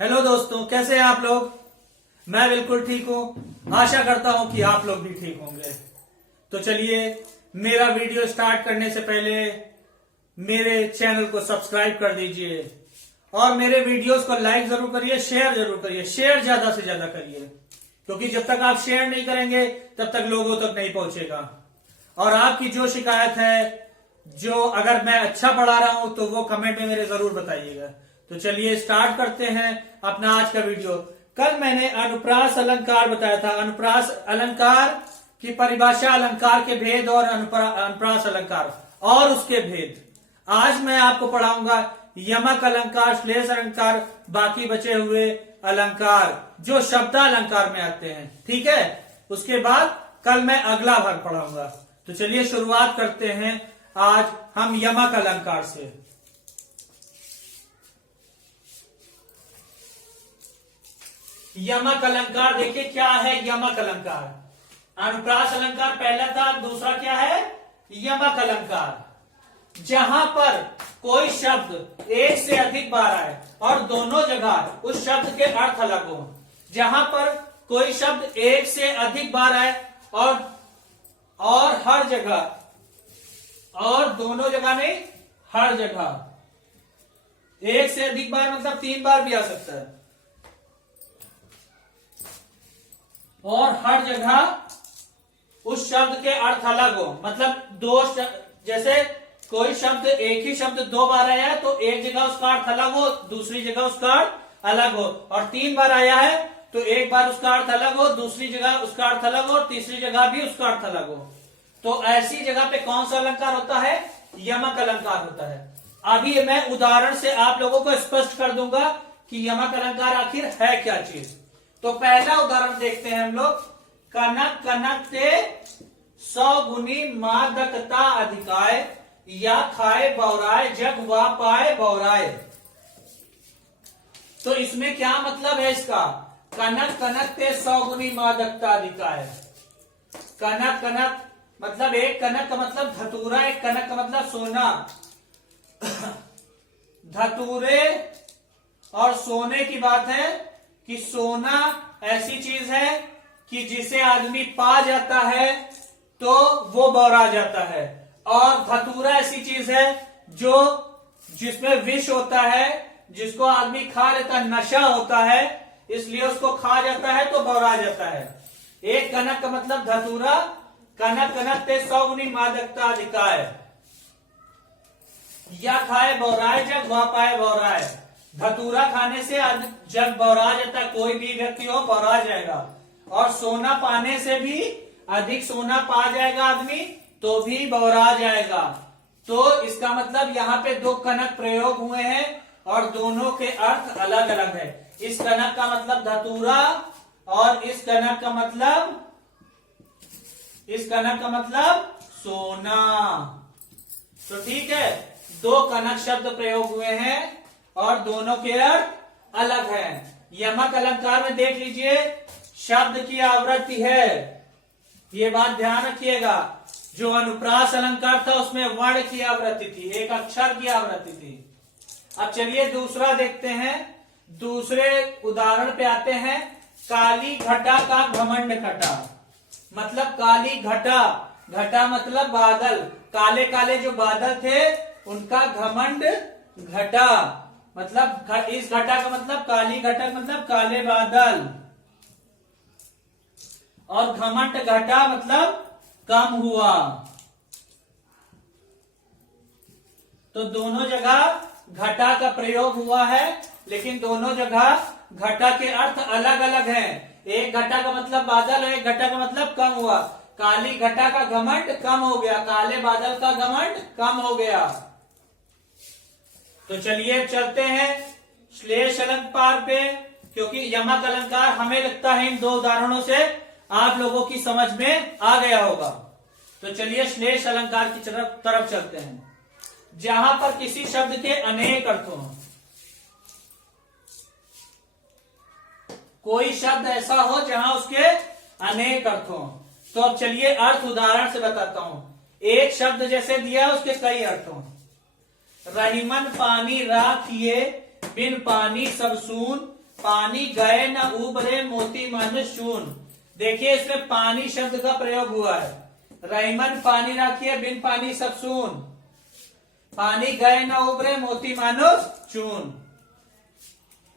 Hello दोस्तों, कैसे हैं आप लोग। मैं बिल्कुल ठीक हूं। आशा करता हूं कि आप लोग भी ठीक होंगे। तो चलिए, मेरा वीडियो स्टार्ट करने से पहले मेरे चैनल को सब्सक्राइब कर दीजिए और मेरे वीडियोस को लाइक जरूर करिए, शेयर जरूर करिए। शेयर ज्यादा से ज्यादा करिए, क्योंकि जब तक आप शेयर नहीं करेंगे तब तक लोगों तक नहीं पहुंचेगा। और आपकी जो शिकायत है, जो अगर मैं अच्छा पढ़ा रहा हूं तो वो कमेंट में मेरे जरूर बताइएगा। तो चलिए स्टार्ट करते हैं अपना आज का वीडियो। कल मैंने अनुप्रास अलंकार बताया था। अनुप्रास अलंकार की परिभाषा, अलंकार के भेद और अनुप्रास अलंकार और उसके भेद। आज मैं आपको पढ़ाऊंगा यमक अलंकार, श्लेष अलंकार, बाकी बचे हुए अलंकार जो शब्दालंकार में आते हैं। ठीक है, उसके बाद कल मैं अगला भाग पढ़ाऊंगा। तो चलिए शुरुआत करते हैं आज हम यमक अलंकार से। यमक अलंकार देखिए क्या है। यमक अलंकार, अनुप्रास अलंकार पहला था, दूसरा क्या है यमक अलंकार। जहां पर कोई शब्द एक से अधिक बार आए और दोनों जगह उस शब्द के अर्थ अलग हो। जहां पर कोई शब्द एक से अधिक बार आए और हर जगह, और दोनों जगह नहीं, हर जगह एक से अधिक बार मतलब 3 बार भी आ सकता है, और हर जगह उस शब्द के अर्थ अलग हो। मतलब दो जैसे कोई शब्द, एक ही शब्द 2 बार आया है तो एक जगह उसका अर्थ अलग हो, दूसरी जगह उसका अर्थ अलग हो। और 3 बार आया है तो एक बार उसका अर्थ अलग हो, दूसरी जगह उसका अर्थ अलग हो, तीसरी जगह भी उसका अर्थ अलग हो। तो ऐसी जगह पे कौन सा अलंकार होता है? यमक अलंकार होता है। अभी मैं उदाहरण से आप लोगों को स्पष्ट कर दूंगा कि यमक अलंकार आखिर है क्या चीज। तो पहला उदाहरण देखते हैं हम लोग। कनक कनक ते 100 गुनी मादकता अधिकाय, या खाए बौराय जग वा पाए बौराय। तो इसमें क्या मतलब है इसका? कनक कनक ते 100 गुनी मादकता अधिकाय। कनक कनक मतलब, एक कनक का मतलब धतूरा, एक कनक का मतलब सोना। धतूरे और सोने की बात है कि सोना ऐसी चीज है कि जिसे आदमी पा जाता है तो वो बौरा जाता है, और धतूरा ऐसी चीज है जो जिसमें विष होता है, जिसको आदमी खा लेता है, नशा होता है, इसलिए उसको खा जाता है तो बौरा जाता है। एक कनक का मतलब धतूरा। कनक कनक ते 100 गुनी मादकता अधिकाय, या खाए बौराय जग वा पाए बौराय। धतूरा खाने से जग बौरा जाता है, कोई भी व्यक्ति हो बौरा जाएगा। और सोना पाने से भी अधिक सोना पा जाएगा आदमी तो भी बौरा जाएगा। तो इसका मतलब यहाँ पे 2 कनक प्रयोग हुए हैं और दोनों के अर्थ अलग अलग है। इस कनक का मतलब धतूरा और इस कनक का मतलब सोना। तो ठीक है, 2 कनक शब्द प्रयोग हुए हैं और दोनों के अर्थ अलग हैं। यमक अलंकार में देख लीजिए, शब्द की आवृत्ति है, ये बात ध्यान रखिएगा। जो अनुप्रास अलंकार था उसमें वर्ण की आवृत्ति थी, एक अक्षर की आवृत्ति थी। अब चलिए दूसरा देखते हैं। दूसरे उदाहरण पे आते हैं। काली घटा का घमंड घटा, मतलब काली घटा, घटा मतलब बादल, काले काले जो बादल थे उनका घमंड घटा। मतलब इस घटा का मतलब, काली घटा मतलब काले बादल, और घमंड घटा मतलब कम हुआ। तो दोनों जगह घटा का प्रयोग हुआ है, लेकिन दोनों जगह घटा के अर्थ अलग अलग हैं। एक घटा का मतलब बादल और एक घटा का मतलब कम हुआ। काली घटा का घमंड कम हो गया, काले बादल का घमंड कम हो गया। तो चलिए चलते हैं श्लेष अलंकार पे, क्योंकि यमक अलंकार हमें लगता है इन 2 उदाहरणों से आप लोगों की समझ में आ गया होगा। तो चलिए श्लेष अलंकार की तरफ चलते हैं। जहां पर किसी शब्द के अनेक अर्थ हों, कोई शब्द ऐसा हो जहां उसके अनेक अर्थ हों। तो अब चलिए अर्थ उदाहरण से बताता हूं। एक शब्द जैसे दिया उसके कई अर्थ हों। रहीमन पानी राखिए, बिन पानी सब सून, पानी गए न उबरे मोती मानुष चून। देखिए इसमें पानी शब्द का प्रयोग हुआ है। रहीमन पानी रखिए, बिन पानी सब सून। पानी गए न उबरे मोती मानुष चून,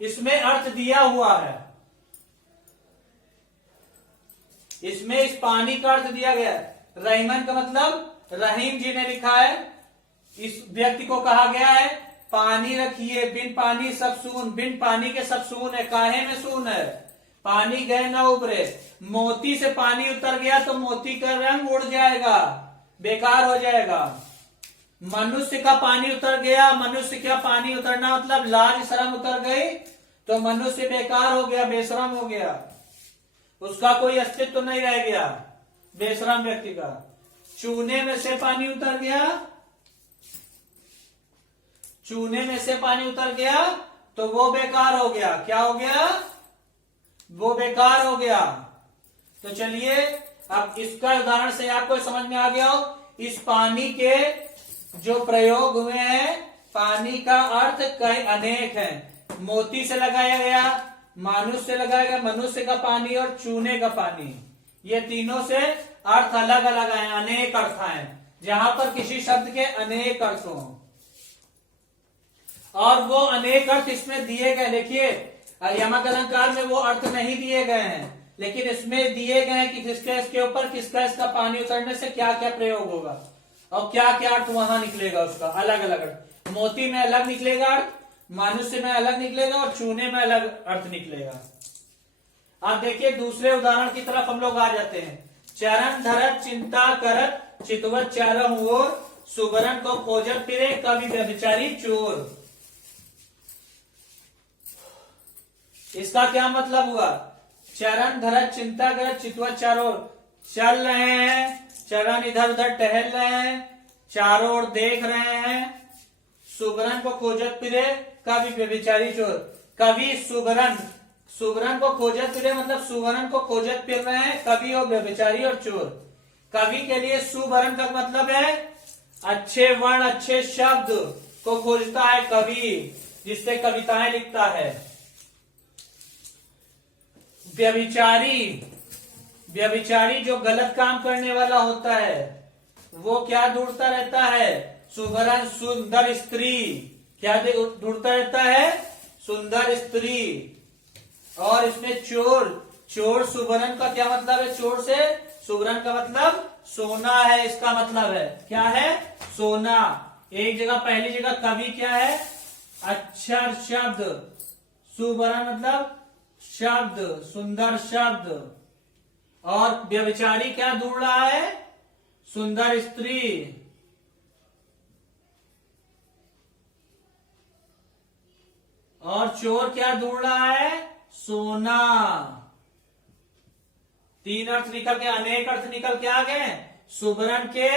इसमें अर्थ दिया हुआ है। इसमें इस पानी का अर्थ दिया गया है। रहीमन का मतलब रहीम जी ने लिखा है। इस व्यक्ति को कहा गया है पानी रखिए, बिन पानी सब सून। बिन पानी के सब सून है, काहे में सून है? पानी गए ना उबरे। मोती से पानी उतर गया तो मोती का रंग उड़ जाएगा, बेकार हो जाएगा। मनुष्य का पानी उतर गया, मनुष्य का पानी उतरना मतलब लाज शर्म उतर गई तो मनुष्य बेकार हो गया, बेशरम हो गया, उसका कोई अस्तित्व नहीं रह गया, बेशरम व्यक्ति का। चूने में से पानी उतर गया, चूने में से पानी उतर गया तो वो बेकार हो गया। क्या हो गया? वो बेकार हो गया। तो चलिए अब इसका उदाहरण से आपको समझ में आ गया हो। इस पानी के जो प्रयोग हुए हैं, पानी का अर्थ कई अनेक है। मोती से लगाया गया, मानुष से लगाया गया, मनुष्य का पानी और चूने का पानी, ये तीनों से अर्थ अलग अलग है, अनेक अर्थ हैं। जहां पर किसी शब्द के अनेक अर्थ हो और वो अनेक अर्थ इसमें दिए गए। देखिए यमक अलंकार में वो अर्थ नहीं दिए गए हैं, लेकिन इसमें दिए गए हैं कि किसका इसके ऊपर किसका इसका पानी उतरने से क्या क्या प्रयोग होगा और क्या क्या अर्थ वहां निकलेगा, उसका अलग अलग अर्थ। मोती में अलग निकलेगा अर्थ, मनुष्य में अलग निकलेगा और चूने में अलग अर्थ निकलेगा। आप देखिए दूसरे उदाहरण की तरफ हम लोग आ जाते हैं। चरण धरत चिंता करत चितवत चारों ओर, सुबरन को खोजत फिरे कवि व्यभिचारी चोर। इसका क्या मतलब हुआ? चरण धरत चिंता करत चितवत चारों ओर, चल रहे हैं, चरण इधर उधर टहल रहे हैं, चारों ओर देख रहे हैं। सुबरन को खोजत फिरे कवि व्यभिचारी चोर। कवि सुबरन, सुबरन को खोजत फिरे मतलब सुबरन को खोजत फिर रहे हैं कवि और व्यभिचारी और चोर। कवि के लिए सुबरन का मतलब है अच्छे वर्ण अच्छे शब्द को खोजता है कवि, जिससे कविताएं लिखता है। व्यभिचारी, व्यभिचारी जो गलत काम करने वाला होता है वो क्या ढूंढता रहता है? सुबरन सुंदर स्त्री, क्या ढूंढता रहता है? सुंदर स्त्री। और इसमें चोर, चोर सुबरन का क्या मतलब है? चोर से सुबरन का मतलब सोना है, इसका मतलब है क्या है? सोना। एक जगह पहली जगह कवि क्या है? अक्षर शब्द, सुबरन मतलब शब्द, सुंदर शब्द। और व्यभिचारी क्या ढूंढ रहा है? सुंदर स्त्री। और चोर क्या ढूंढ रहा है? सोना। तीन अर्थ निकल के, अनेक अर्थ निकल के आ गए। सुबरन के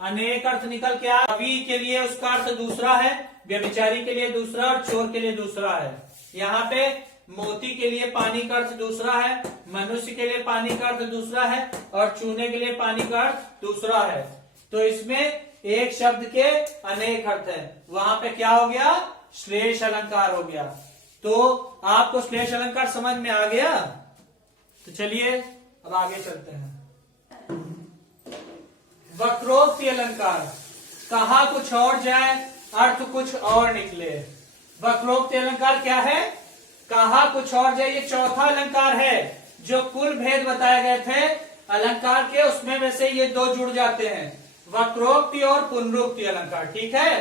अनेक अर्थ निकल के आ, कवि के लिए उसका अर्थ दूसरा है, व्यभिचारी के लिए दूसरा और चोर के लिए दूसरा है। यहाँ पे मोती के लिए पानी का अर्थ दूसरा है, मनुष्य के लिए पानी का अर्थ दूसरा है और चूने के लिए पानी का अर्थ दूसरा है। तो इसमें एक शब्द के अनेक अर्थ है। वहां पे क्या हो गया? श्लेष अलंकार हो गया। तो आपको श्लेष अलंकार समझ में आ गया? तो चलिए अब आगे चलते हैं। वक्रोक्ति अलंकार, कहा कुछ और जाए अर्थ कुछ और निकले। वक्रोक्ति अलंकार क्या है? कहा कुछ और जाए, ये चौथा अलंकार है। जो कुल भेद बताए गए थे अलंकार के, उसमें में से ये दो जुड़ जाते हैं, वक्रोक्ति और पुनरुक्ति अलंकार। ठीक है,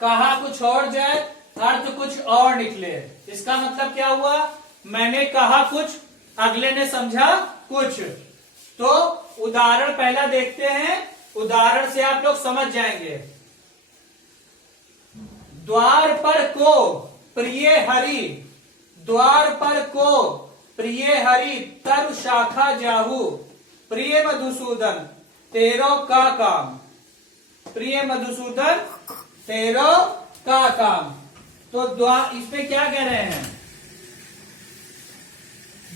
कहा कुछ और जाए अर्थ कुछ और निकले। इसका मतलब क्या हुआ? मैंने कहा कुछ, अगले ने समझा कुछ। तो उदाहरण पहला देखते हैं, उदाहरण से आप लोग समझ जाएंगे। द्वार पर को प्रिय हरि, द्वार पर को प्रिय हरि तरु शाखा जाहू, प्रिय मधुसूदन तेरो का काम, प्रिय मधुसूदन तेरो का काम। तो द्वार, इसमें क्या कह रहे हैं?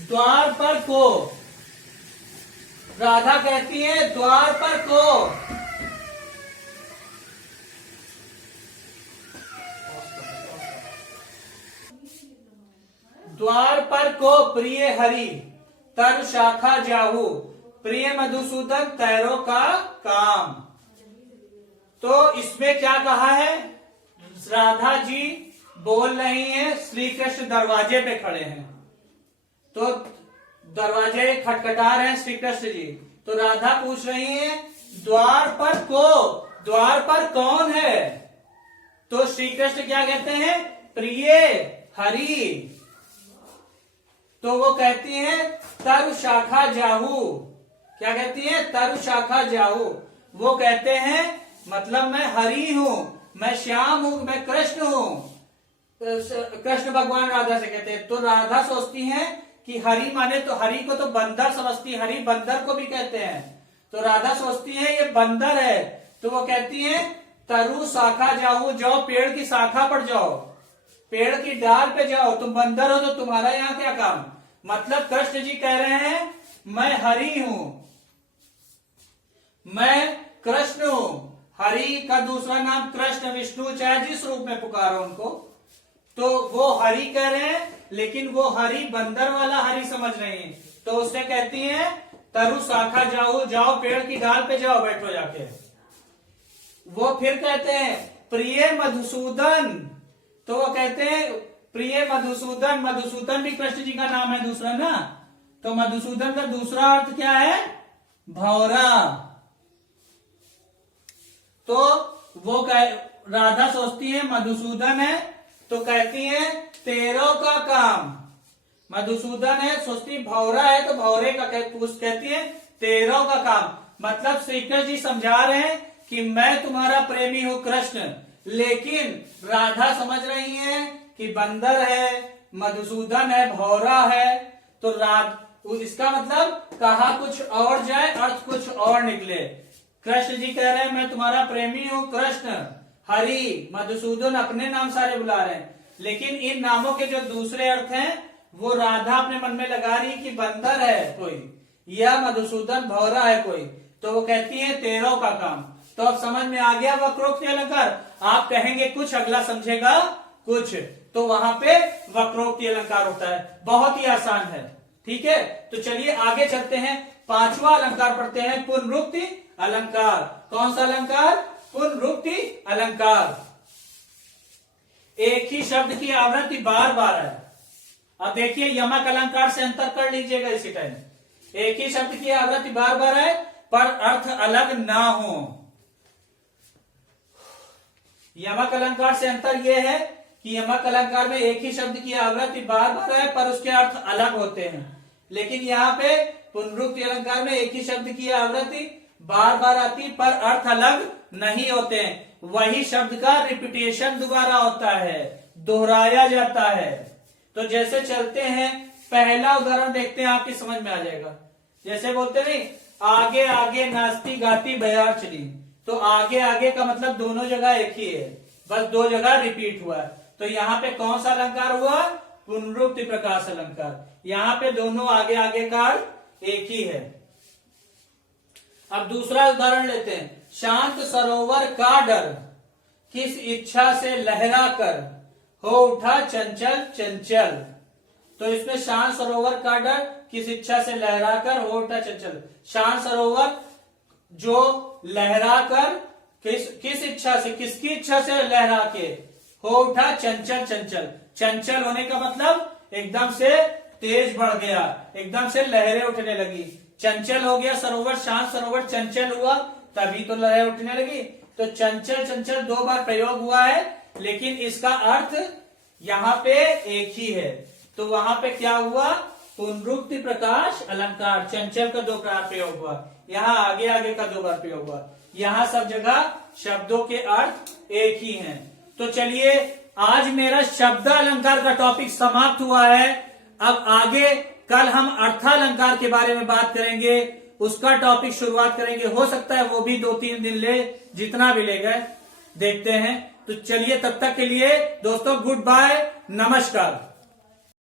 द्वार पर को, राधा कहती है द्वार पर को। द्वार पर को प्रिय हरि तर शाखा जाहू प्रिय मधुसूदन तैरो का काम। तो इसमें क्या कहा है, राधा जी बोल रही हैं, श्री कृष्ण दरवाजे पे खड़े हैं, तो दरवाजे खटखटा रहे हैं श्री कृष्ण जी। तो राधा पूछ रही है द्वार पर को, द्वार पर कौन है? तो श्री कृष्ण क्या कहते हैं, प्रिय हरि। तो वो कहती है तरु शाखा जाहू, क्या कहती है, तरु शाखा जाहू। वो कहते हैं मतलब मैं हरि हूं, मैं श्याम हूं, मैं कृष्ण हूं। कृष्ण भगवान राधा से कहते हैं। तो राधा सोचती है कि हरि माने तो हरि को तो बंदर समझती है, हरि बंदर को भी कहते हैं। तो राधा सोचती है ये बंदर है, तो वो कहती है तरु शाखा जाओ, जाओ पेड़ की शाखा पर जाओ, पेड़ की डाल पे जाओ, तुम बंदर हो तो तुम्हारा यहाँ क्या काम। मतलब कृष्ण जी कह रहे हैं मैं हरि हूं, मैं कृष्ण हूं। हरि का दूसरा नाम कृष्ण, विष्णु, चाहे जिस रूप में पुकारो उनको, तो वो हरि कह रहे हैं, लेकिन वो हरि बंदर वाला हरि समझ रहे हैं। तो उससे कहती है तरु शाखा जाओ, जाओ पेड़ की डाल पे जाओ, बैठो जाके। वो फिर कहते हैं प्रिय मधुसूदन, तो वो कहते हैं प्रिय मधुसूदन, मधुसूदन भी कृष्ण जी का नाम है दूसरा ना। तो मधुसूदन का दूसरा अर्थ क्या है, भौरा। तो वो राधा सोचती है मधुसूदन है, तो कहती है तेरों का काम। मधुसूदन है, सोचती भौरा है, तो भौरे का कहती है तेरों का काम। मतलब श्री कृष्ण जी समझा रहे हैं कि मैं तुम्हारा प्रेमी हूं कृष्ण, लेकिन राधा समझ रही है कि बंदर है, मधुसूदन है, भौरा है। तो इसका मतलब कहा कुछ और जाए, अर्थ कुछ और निकले। कृष्ण जी कह रहे हैं मैं तुम्हारा प्रेमी हूं कृष्ण, हरि, मधुसूदन अपने नाम सारे बुला रहे हैं, लेकिन इन नामों के जो दूसरे अर्थ हैं वो राधा अपने मन में लगा रही कि बंदर है कोई या मधुसूदन भौरा है कोई। तो वो कहती है तेरों का काम। तो अब समझ में आ गया वक्रोक्ति अलंकार। आप कहेंगे कुछ, अगला समझेगा कुछ, तो वहां पे वक्रोक्ति अलंकार होता है। बहुत ही आसान है, ठीक है। तो चलिए आगे चलते हैं, पांचवा अलंकार पढ़ते हैं, पुनरुक्ति अलंकार। कौन सा अलंकार, पुनरुक्ति अलंकार। एक ही शब्द की आवृत्ति बार बार है। अब देखिए यमक अलंकार से अंतर कर लीजिएगा इसी टाइम। एक ही शब्द की आवृत्ति बार बार है पर अर्थ अलग ना हो। यमक अलंकार से अंतर यह है कि यमक अलंकार में एक ही शब्द की आवृत्ति बार बार है पर उसके अर्थ अलग होते हैं, लेकिन यहाँ पे पुनरुक्ति अलंकार में एक ही शब्द की आवृत्ति बार बार आती पर अर्थ अलग नहीं होते हैं। वही शब्द का रिपीटेशन दोबारा होता है, दोहराया जाता है। तो जैसे चलते हैं, पहला उदाहरण देखते हैं, आपकी समझ में आ जाएगा। जैसे बोलते नहीं, आगे आगे नाचती गाती बयार चली, तो आगे आगे का मतलब दोनों जगह एक ही है, बस दो जगह रिपीट हुआ है। तो यहाँ पे कौन सा अलंकार हुआ, पुनरुक्ति प्रकाश अलंकार। यहाँ पे दोनों आगे आगे का एक ही है। अब दूसरा उदाहरण लेते हैं, शांत सरोवर का डर किस इच्छा से लहरा कर हो उठा चंचल चंचल। तो इसमें शांत सरोवर का डर किस इच्छा से लहरा कर हो उठा चंचल। शांत सरोवर जो लहरा कर किस इच्छा से, किसकी इच्छा से लहरा के हो उठा चंचल चंचल। चंचल होने का मतलब एकदम से तेज बढ़ गया, एकदम से लहरें उठने लगी। चंचल हो गया सरोवर, शांत सरोवर चंचल हुआ तभी तो लहरें उठने लगी। तो चंचल चंचल दो बार प्रयोग हुआ है, लेकिन इसका अर्थ यहाँ पे एक ही है। तो वहां पे क्या हुआ, पुनरुक्ति प्रकाश अलंकार। चंचल का दो बार प्रयोग हुआ, यहाँ आगे आगे का दो बार प्रयोग हुआ। यहाँ सब जगह शब्दों के अर्थ एक ही हैं। तो चलिए आज मेरा शब्द अलंकार का टॉपिक समाप्त हुआ है। अब आगे कल हम अर्थालंकार के बारे में बात करेंगे, उसका टॉपिक शुरुआत करेंगे। हो सकता है वो भी 2-3 दिन ले, जितना भी ले गए देखते हैं। तो चलिए तब तक के लिए दोस्तों गुड बाय, नमस्कार।